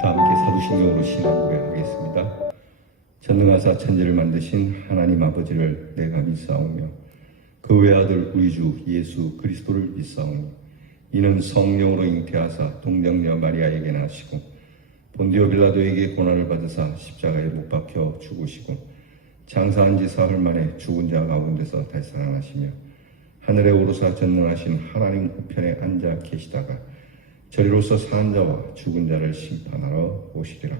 다 함께 사도신경으로 신앙 고백하겠습니다. 전능하사 천지를 만드신 하나님 아버지를 내가 믿사오며 그 외아들 우리 주 예수 그리스도를 믿사오니 이는 성령으로 잉태하사 동정녀 마리아에게 나시고 본디오 빌라도에게 고난을 받으사 십자가에 못 박혀 죽으시고 장사한 지 사흘 만에 죽은 자 가운데서 되살아나시며 하늘에 오르사 전능하신 하나님 우편에 앉아 계시다가 저리로서 사한 자와 죽은 자를 심판하러 오시리라.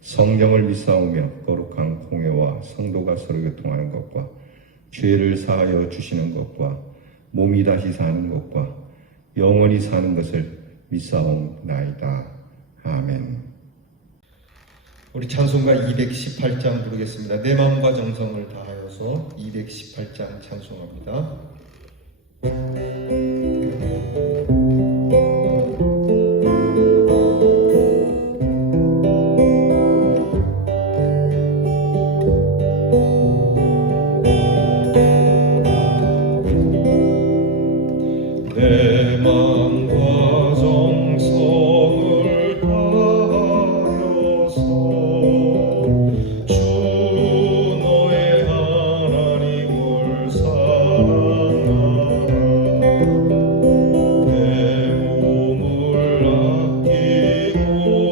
성령을 믿사오며 거룩한 공회와 성도가 서로 교통하는 것과 죄를 사하여 주시는 것과 몸이 다시 사는 것과 영원히 사는 것을 믿사옵나이다. 아멘. 우리 찬송가 218장 부르겠습니다. 내 마음과 정성을 다하여서 218장 찬송합니다. 내 마음과 정성을 다하여서 주 너의 하나님을 사랑하라. 내 몸을 아끼고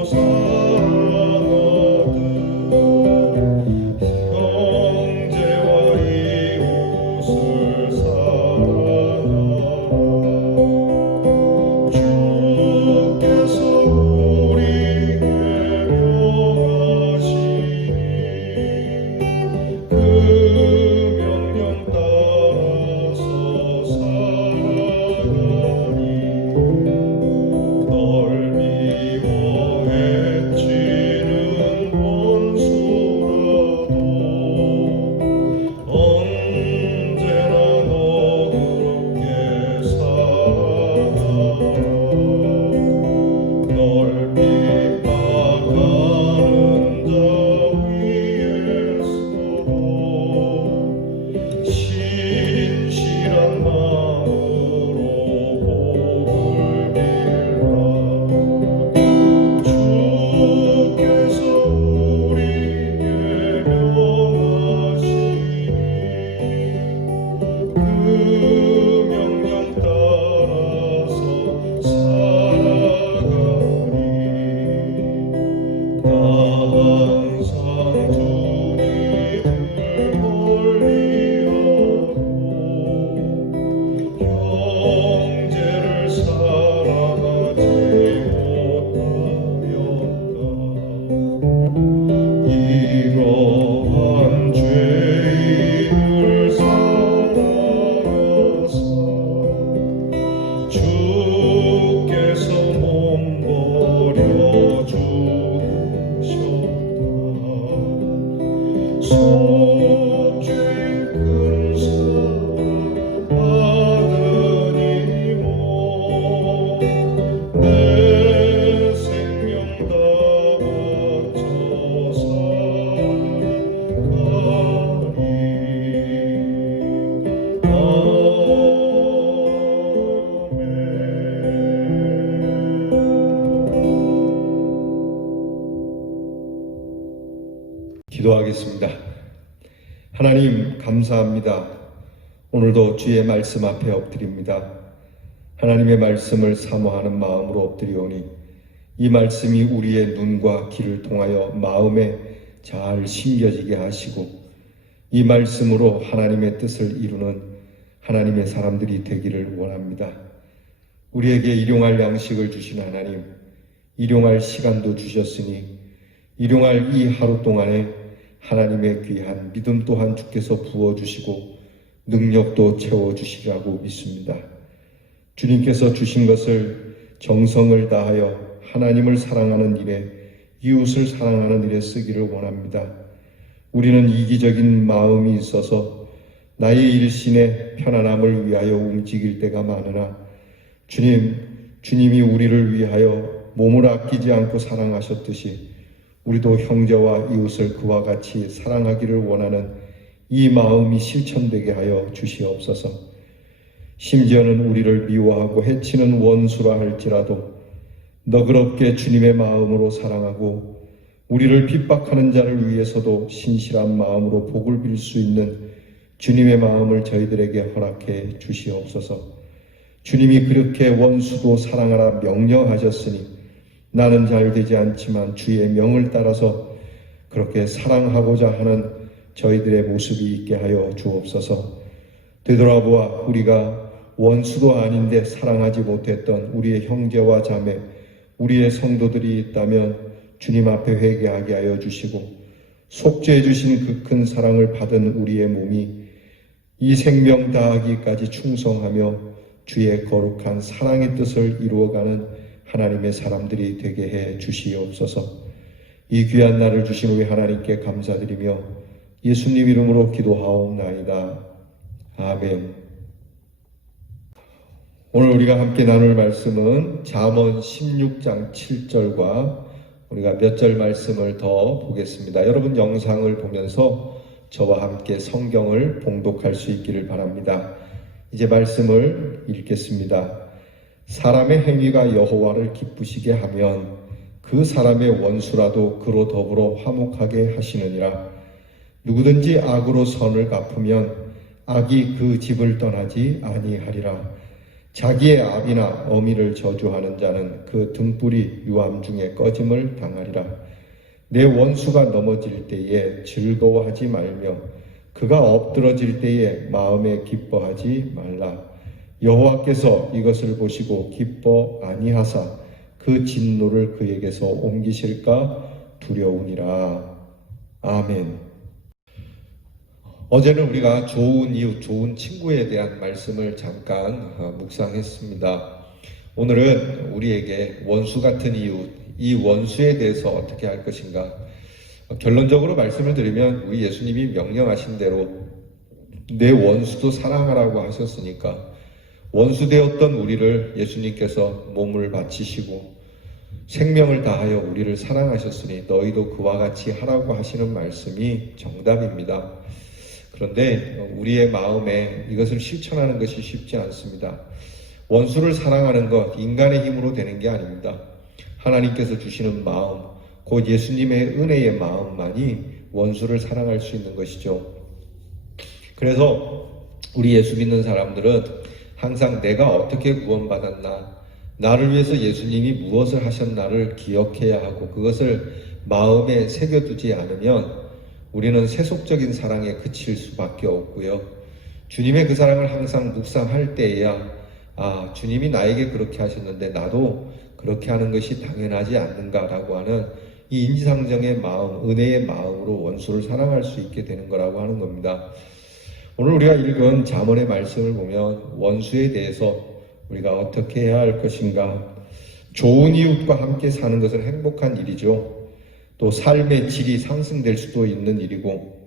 사랑하듯 형제와 이웃을 사랑하라. 주께서 우리에게 명하시니 그 명령 따라서 살아가니 널 미워해치는 원수라도 언제나 너그럽게 살아가라. 널 핍박하는 자 위에서도 신실한 마음으로 복을 빌라. 주께서 우리에게 명하시니 그 명령 따라서 살아가리. 나 항상 주님을 멀리하고 형제를 사랑하지 못하였다. 이러한 죄인을 사랑하사 주께서 몸 버려 죽으셨다. 속죄 큰 사랑 아드님오 내 생명 다 바쳐 살아가리. 기도하겠습니다. 하나님 감사합니다. 오늘도 주의 말씀 앞에 엎드립니다. 하나님의 말씀을 사모하는 마음으로 엎드리오니 이 말씀이 우리의 눈과 귀를 통하여 마음에 잘 심겨지게 하시고 이 말씀으로 하나님의 뜻을 이루는 하나님의 사람들이 되기를 원합니다. 우리에게 일용할 양식을 주신 하나님, 일용할 시간도 주셨으니 일용할 이 하루 동안에 하나님의 귀한 믿음 또한 주께서 부어주시고 능력도 채워주시리라고 믿습니다. 주님께서 주신 것을 정성을 다하여 하나님을 사랑하는 일에, 이웃을 사랑하는 일에 쓰기를 원합니다. 우리는 이기적인 마음이 있어서 나의 일신의 편안함을 위하여 움직일 때가 많으나 주님, 주님이 우리를 위하여 몸을 아끼지 않고 사랑하셨듯이 우리도 형제와 이웃을 그와 같이 사랑하기를 원하는 이 마음이 실천되게 하여 주시옵소서. 심지어는 우리를 미워하고 해치는 원수라 할지라도 너그럽게 주님의 마음으로 사랑하고 우리를 핍박하는 자를 위해서도 신실한 마음으로 복을 빌 수 있는 주님의 마음을 저희들에게 허락해 주시옵소서. 주님이 그렇게 원수도 사랑하라 명령하셨으니 나는 잘 되지 않지만 주의 명을 따라서 그렇게 사랑하고자 하는 저희들의 모습이 있게 하여 주옵소서. 되돌아보아 우리가 원수도 아닌데 사랑하지 못했던 우리의 형제와 자매, 우리의 성도들이 있다면 주님 앞에 회개하게 하여 주시고 속죄해 주신 그 큰 사랑을 받은 우리의 몸이 이 생명 다하기까지 충성하며 주의 거룩한 사랑의 뜻을 이루어가는 하나님의 사람들이 되게 해 주시옵소서. 이 귀한 날을 주신 우리 하나님께 감사드리며 예수님 이름으로 기도하옵나이다. 아멘. 오늘 우리가 함께 나눌 말씀은 잠언 16장 7절과 우리가 몇 절 말씀을 더 보겠습니다. 여러분 영상을 보면서 저와 함께 성경을 봉독할 수 있기를 바랍니다. 이제 말씀을 읽겠습니다. 사람의 행위가 여호와를 기쁘시게 하면 그 사람의 원수라도 그로 더불어 화목하게 하시느니라. 누구든지 악으로 선을 갚으면 악이 그 집을 떠나지 아니하리라. 자기의 아비나 어미를 저주하는 자는 그 등불이 유암 중에 꺼짐을 당하리라. 내 원수가 넘어질 때에 즐거워하지 말며 그가 엎드러질 때에 마음에 기뻐하지 말라. 여호와께서 이것을 보시고 기뻐 아니하사 그 진노를 그에게서 옮기실까 두려우니라. 아멘. 어제는 우리가 좋은 이웃, 좋은 친구에 대한 말씀을 잠깐 묵상했습니다. 오늘은 우리에게 원수 같은 이웃, 이 원수에 대해서 어떻게 할 것인가. 결론적으로 말씀을 드리면 우리 예수님이 명령하신 대로 내 원수도 사랑하라고 하셨으니까 원수되었던 우리를 예수님께서 몸을 바치시고 생명을 다하여 우리를 사랑하셨으니 너희도 그와 같이 하라고 하시는 말씀이 정답입니다. 그런데 우리의 마음에 이것을 실천하는 것이 쉽지 않습니다. 원수를 사랑하는 것 인간의 힘으로 되는 게 아닙니다. 하나님께서 주시는 마음, 곧 예수님의 은혜의 마음만이 원수를 사랑할 수 있는 것이죠. 그래서 우리 예수 믿는 사람들은 항상 내가 어떻게 구원받았나, 나를 위해서 예수님이 무엇을 하셨나를 기억해야 하고 그것을 마음에 새겨두지 않으면 우리는 세속적인 사랑에 그칠 수밖에 없고요. 주님의 그 사랑을 항상 묵상할 때에야 주님이 나에게 그렇게 하셨는데 나도 그렇게 하는 것이 당연하지 않는가라고 하는 이 인지상정의 마음, 은혜의 마음으로 원수를 사랑할 수 있게 되는 거라고 하는 겁니다. 오늘 우리가 읽은 잠언의 말씀을 보면 원수에 대해서 우리가 어떻게 해야 할 것인가. 좋은 이웃과 함께 사는 것은 행복한 일이죠. 또 삶의 질이 상승될 수도 있는 일이고,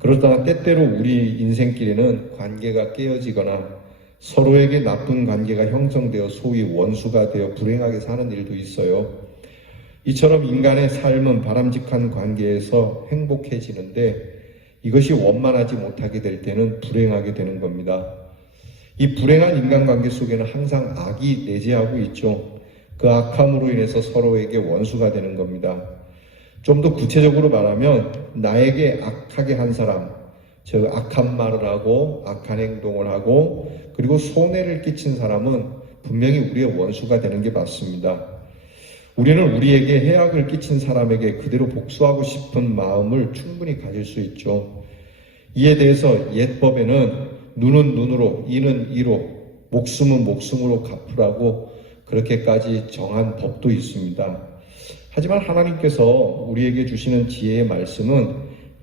그러다가 때때로 우리 인생길에는 관계가 깨어지거나 서로에게 나쁜 관계가 형성되어 소위 원수가 되어 불행하게 사는 일도 있어요. 이처럼 인간의 삶은 바람직한 관계에서 행복해지는데 이것이 원만하지 못하게 될 때는 불행하게 되는 겁니다. 이 불행한 인간관계 속에는 항상 악이 내재하고 있죠. 그 악함으로 인해서 서로에게 원수가 되는 겁니다. 좀 더 구체적으로 말하면 나에게 악하게 한 사람, 즉 악한 말을 하고 악한 행동을 하고 그리고 손해를 끼친 사람은 분명히 우리의 원수가 되는 게 맞습니다. 우리는 우리에게 해악을 끼친 사람에게 그대로 복수하고 싶은 마음을 충분히 가질 수 있죠. 이에 대해서 옛법에는 눈은 눈으로, 이는 이로, 목숨은 목숨으로 갚으라고 그렇게까지 정한 법도 있습니다. 하지만 하나님께서 우리에게 주시는 지혜의 말씀은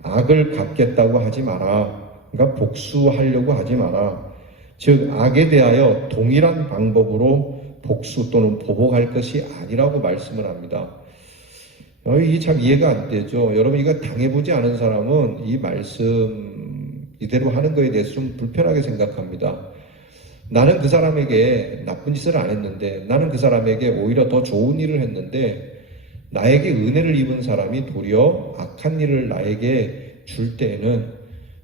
악을 갚겠다고 하지 마라. 그러니까 복수하려고 하지 마라. 즉 악에 대하여 동일한 방법으로 복수 또는 보복할 것이 아니라고 말씀을 합니다. 이게 참 이해가 안 되죠. 여러분 이거 당해보지 않은 사람은 이 말씀 이대로 하는 것에 대해서 좀 불편하게 생각합니다. 나는 그 사람에게 나쁜 짓을 안 했는데, 나는 그 사람에게 오히려 더 좋은 일을 했는데, 나에게 은혜를 입은 사람이 도리어 악한 일을 나에게 줄 때에는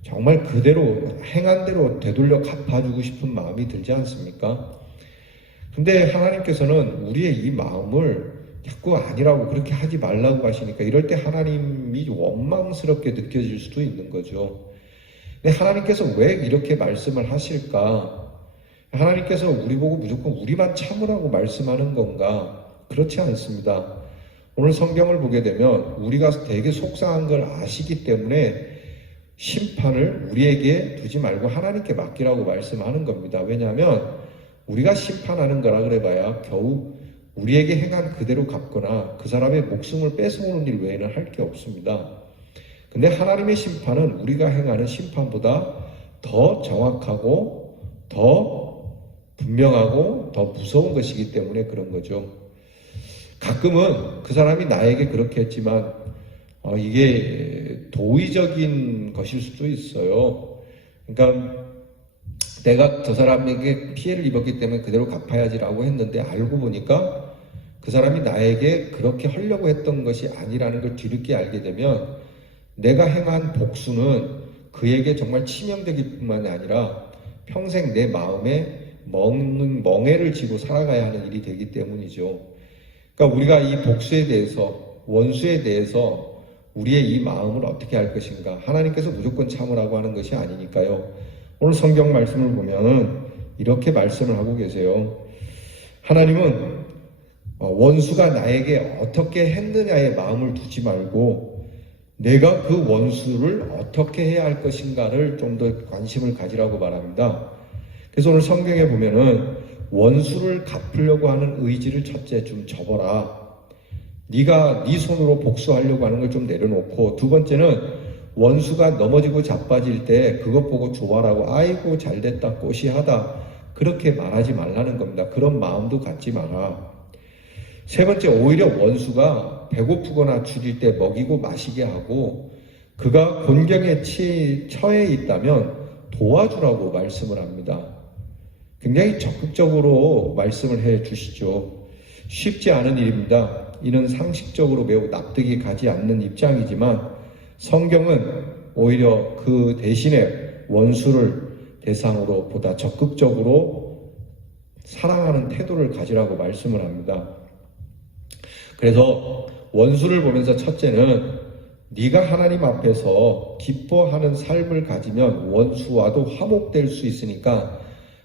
정말 그대로 행한 대로 되돌려 갚아주고 싶은 마음이 들지 않습니까? 근데 하나님께서는 우리의 이 마음을 자꾸 아니라고 그렇게 하지 말라고 하시니까 이럴 때 하나님이 원망스럽게 느껴질 수도 있는 거죠. 근데 하나님께서 왜 이렇게 말씀을 하실까? 하나님께서 우리 보고 무조건 우리만 참으라고 말씀하는 건가? 그렇지 않습니다. 오늘 성경을 보게 되면 우리가 되게 속상한 걸 아시기 때문에 심판을 우리에게 두지 말고 하나님께 맡기라고 말씀하는 겁니다. 왜냐하면 우리가 심판하는 거라 그래봐야 겨우 우리에게 행한 그대로 갚거나 그 사람의 목숨을 뺏어오는 일 외에는 할 게 없습니다. 근데 하나님의 심판은 우리가 행하는 심판보다 더 정확하고 더 분명하고 더 무서운 것이기 때문에 그런 거죠. 가끔은 그 사람이 나에게 그렇게 했지만 이게 도의적인 것일 수도 있어요. 그러니까 내가 저 사람에게 피해를 입었기 때문에 그대로 갚아야지라고 했는데 알고 보니까 그 사람이 나에게 그렇게 하려고 했던 것이 아니라는 걸 뒤늦게 알게 되면 내가 행한 복수는 그에게 정말 치명적일 뿐만이 아니라 평생 내 마음에 멍해를 지고 살아가야 하는 일이 되기 때문이죠. 그러니까 우리가 이 복수에 대해서, 원수에 대해서 우리의 이 마음을 어떻게 할 것인가? 하나님께서 무조건 참으라고 하는 것이 아니니까요. 오늘 성경 말씀을 보면 이렇게 말씀을 하고 계세요. 하나님은 원수가 나에게 어떻게 했느냐에 마음을 두지 말고 내가 그 원수를 어떻게 해야 할 것인가를 좀 더 관심을 가지라고 말합니다. 그래서 오늘 성경에 보면은 원수를 갚으려고 하는 의지를 첫째 좀 접어라. 네가 네 손으로 복수하려고 하는 걸 좀 내려놓고, 두 번째는 원수가 넘어지고 자빠질 때 그것 보고 좋아라고 아이고 잘됐다 꼬시하다 그렇게 말하지 말라는 겁니다. 그런 마음도 갖지 마라. 세 번째, 오히려 원수가 배고프거나 줄일 때 먹이고 마시게 하고 그가 곤경에 처해 있다면 도와주라고 말씀을 합니다. 굉장히 적극적으로 말씀을 해 주시죠. 쉽지 않은 일입니다. 이는 상식적으로 매우 납득이 가지 않는 입장이지만 성경은 오히려 그 대신에 원수를 대상으로 보다 적극적으로 사랑하는 태도를 가지라고 말씀을 합니다. 그래서 원수를 보면서 첫째는 네가 하나님 앞에서 기뻐하는 삶을 가지면 원수와도 화목될 수 있으니까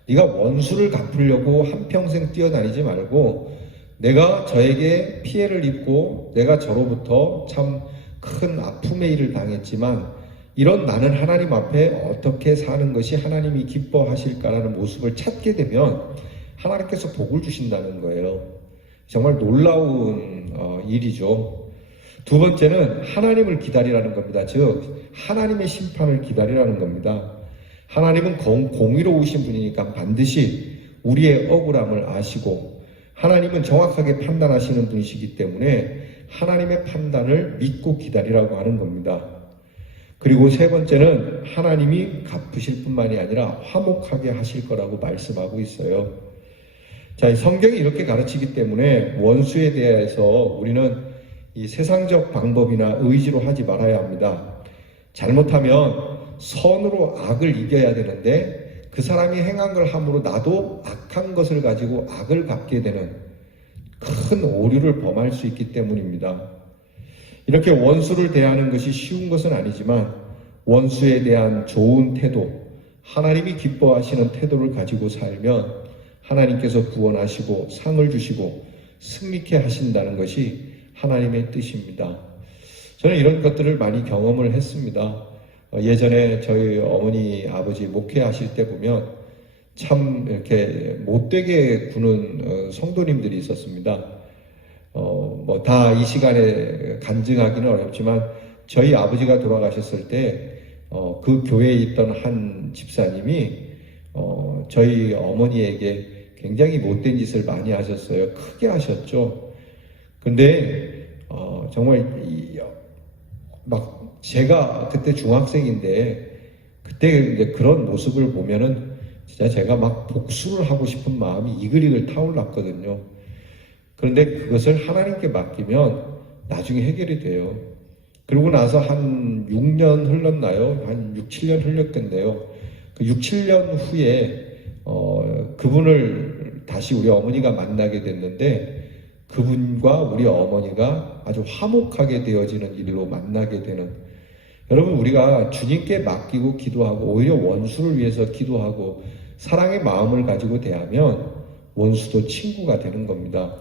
네가 원수를 갚으려고 한평생 뛰어다니지 말고 내가 저에게 피해를 입고 내가 저로부터 참 큰 아픔의 일을 당했지만 이런 나는 하나님 앞에 어떻게 사는 것이 하나님이 기뻐하실까라는 모습을 찾게 되면 하나님께서 복을 주신다는 거예요. 정말 놀라운 일이죠. 두 번째는 하나님을 기다리라는 겁니다. 즉 하나님의 심판을 기다리라는 겁니다. 하나님은 공의로우신 분이니까 반드시 우리의 억울함을 아시고 하나님은 정확하게 판단하시는 분이시기 때문에 하나님의 판단을 믿고 기다리라고 하는 겁니다. 그리고 세 번째는 하나님이 갚으실 뿐만이 아니라 화목하게 하실 거라고 말씀하고 있어요. 자, 성경이 이렇게 가르치기 때문에 원수에 대해서 우리는 이 세상적 방법이나 의지로 하지 말아야 합니다. 잘못하면 선으로 악을 이겨야 되는데 그 사람이 행한 걸 함으로 나도 악한 것을 가지고 악을 갚게 되는 큰 오류를 범할 수 있기 때문입니다. 이렇게 원수를 대하는 것이 쉬운 것은 아니지만 원수에 대한 좋은 태도, 하나님이 기뻐하시는 태도를 가지고 살면 하나님께서 구원하시고 상을 주시고 승리케 하신다는 것이 하나님의 뜻입니다. 저는 이런 것들을 많이 경험을 했습니다. 예전에 저희 어머니 아버지 목회하실 때 보면 참 이렇게 못되게 구는 성도님들이 있었습니다. 뭐 다 이 시간에 간증하기는 어렵지만 저희 아버지가 돌아가셨을 때 그 교회에 있던 한 집사님이 저희 어머니에게 굉장히 못된 짓을 많이 하셨어요. 크게 하셨죠. 근데 정말 막 제가 그때 중학생인데 그때 이제 그런 모습을 보면은 진짜 제가 막 복수를 하고 싶은 마음이 이글이글 타올랐거든요. 그런데 그것을 하나님께 맡기면 나중에 해결이 돼요. 그러고 나서 한 6년 흘렀나요? 한 6, 7년 흘렸겠네요. 그 6, 7년 후에 그분을 다시 우리 어머니가 만나게 됐는데 그분과 우리 어머니가 아주 화목하게 되어지는 일로 만나게 되는, 여러분 우리가 주님께 맡기고 기도하고 오히려 원수를 위해서 기도하고 사랑의 마음을 가지고 대하면 원수도 친구가 되는 겁니다.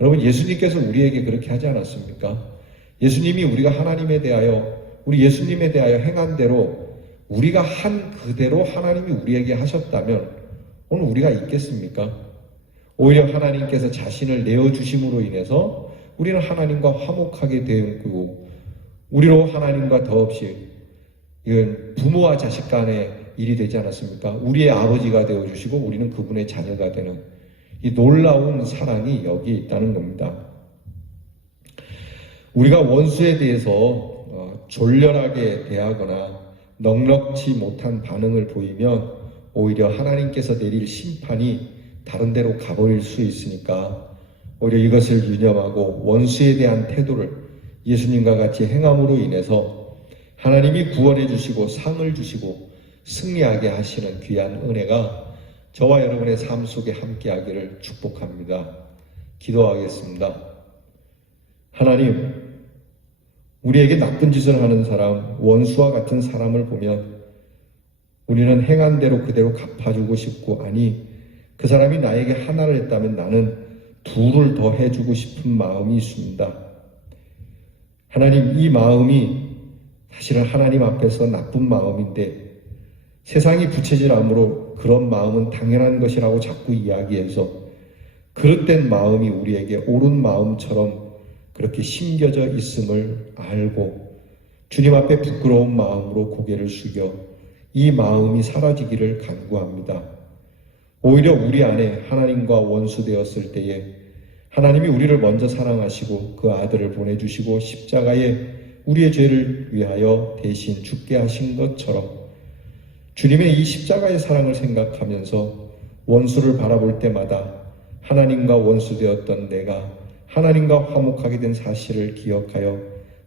여러분 예수님께서 우리에게 그렇게 하지 않았습니까? 예수님이 우리가 하나님에 대하여 우리 예수님에 대하여 행한 대로 우리가 한 그대로 하나님이 우리에게 하셨다면 오늘 우리가 있겠습니까? 오히려 하나님께서 자신을 내어주심으로 인해서 우리는 하나님과 화목하게 되고 우리로 하나님과 더없이 이건 부모와 자식 간의 일이 되지 않았습니까? 우리의 아버지가 되어주시고 우리는 그분의 자녀가 되는 이 놀라운 사랑이 여기 있다는 겁니다. 우리가 원수에 대해서 졸렬하게 대하거나 넉넉지 못한 반응을 보이면 오히려 하나님께서 내릴 심판이 다른 데로 가버릴 수 있으니까 오히려 이것을 유념하고 원수에 대한 태도를 예수님과 같이 행함으로 인해서 하나님이 구원해 주시고 상을 주시고 승리하게 하시는 귀한 은혜가 저와 여러분의 삶 속에 함께하기를 축복합니다. 기도하겠습니다. 하나님, 우리에게 나쁜 짓을 하는 사람, 원수와 같은 사람을 보면 우리는 행한 대로 그대로 갚아주고 싶고, 아니 그 사람이 나에게 하나를 했다면 나는 둘을 더 해주고 싶은 마음이 있습니다. 하나님, 이 마음이 사실은 하나님 앞에서 나쁜 마음인데 세상이 부채질 않으므로 그런 마음은 당연한 것이라고 자꾸 이야기해서 그릇된 마음이 우리에게 옳은 마음처럼 그렇게 심겨져 있음을 알고 주님 앞에 부끄러운 마음으로 고개를 숙여 이 마음이 사라지기를 간구합니다. 오히려 우리 안에 하나님과 원수되었을 때에 하나님이 우리를 먼저 사랑하시고 그 아들을 보내주시고 십자가에 우리의 죄를 위하여 대신 죽게 하신 것처럼 주님의 이 십자가의 사랑을 생각하면서 원수를 바라볼 때마다 하나님과 원수되었던 내가 하나님과 화목하게 된 사실을 기억하여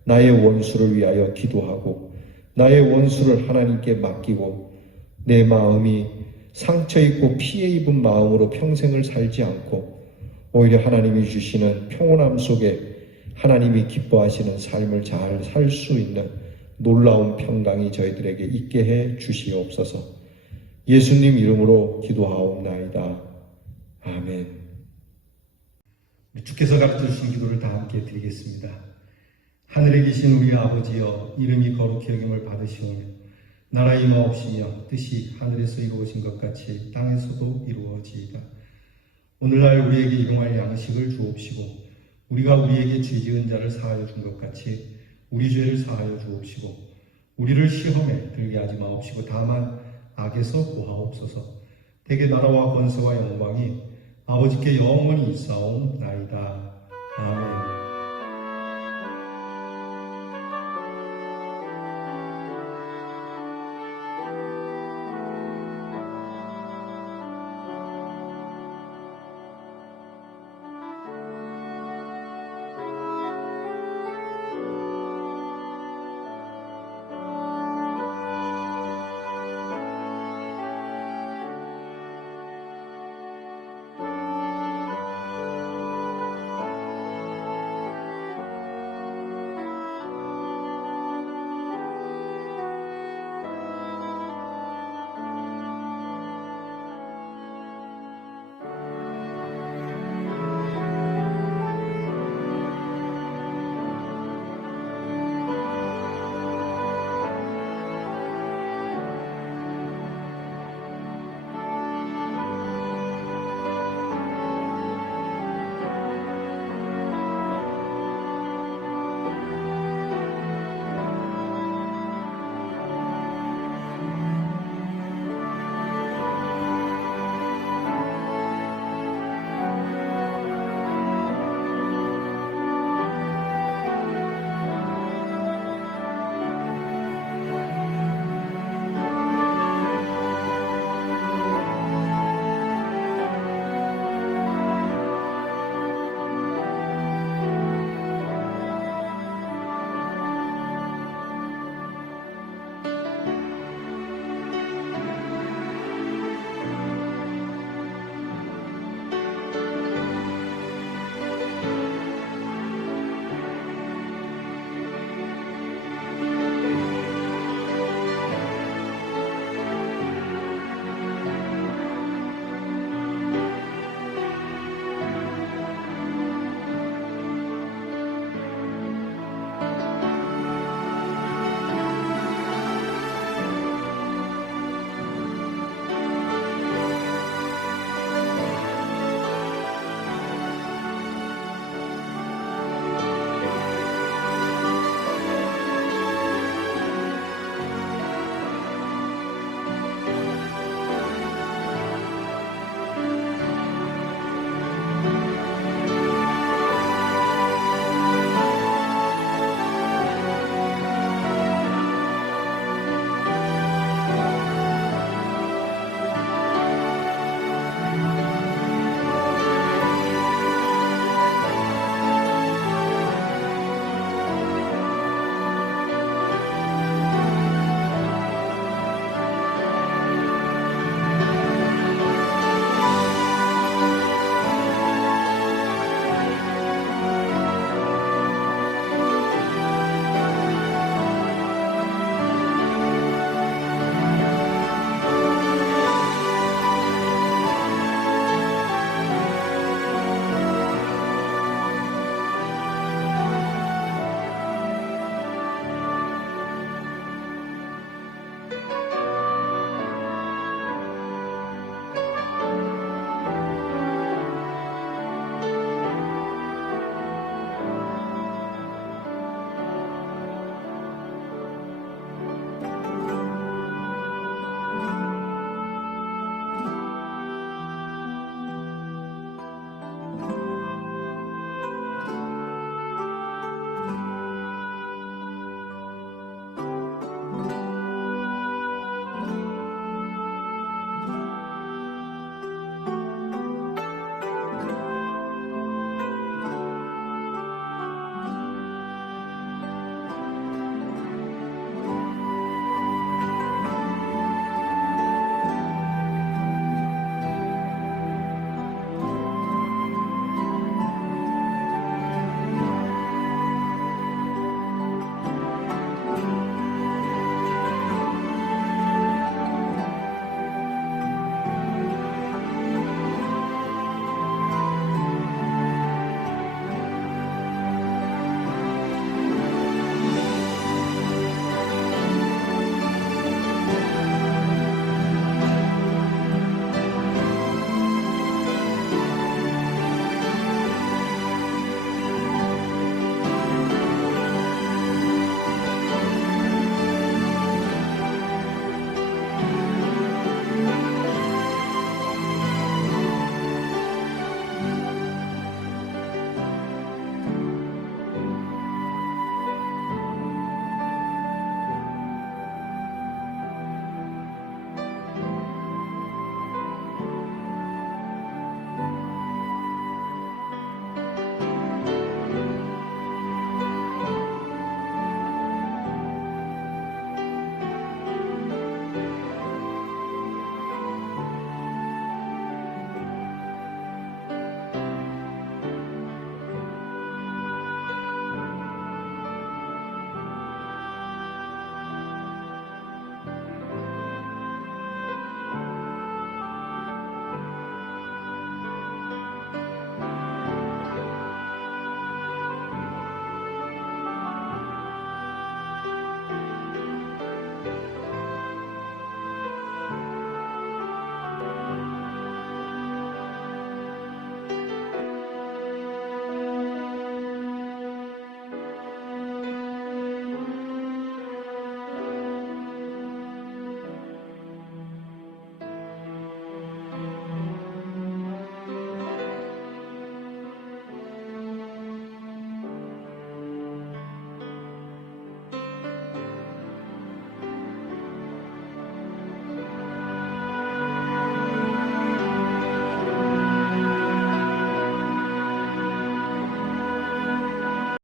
나의 원수를 위하여 기도하고 나의 원수를 하나님께 맡기고 내 마음이 상처 입고 피해 입은 마음으로 평생을 살지 않고 오히려 하나님이 주시는 평온함 속에 하나님이 기뻐하시는 삶을 잘 살 수 있는 놀라운 평강이 저희들에게 있게 해 주시옵소서. 예수님 이름으로 기도하옵나이다. 아멘. 주께서 가르쳐 주신 기도를 다 함께 드리겠습니다. 하늘에 계신 우리 아버지여, 이름이 거룩히 여김을 받으시오며 나라 임하옵시며 뜻이 하늘에서 이루어진 것 같이 땅에서도 이루어지이다. 오늘날 우리에게 일용할 양식을 주옵시고 우리가 우리에게 죄 지은 자를 사하여 준 것 같이 우리 죄를 사하여 주옵시고 우리를 시험에 들게 하지 마옵시고 다만 악에서 구하옵소서. 대개 나라와 권세와 영광이 아버지께 영원히 있사옵나이다. 아멘.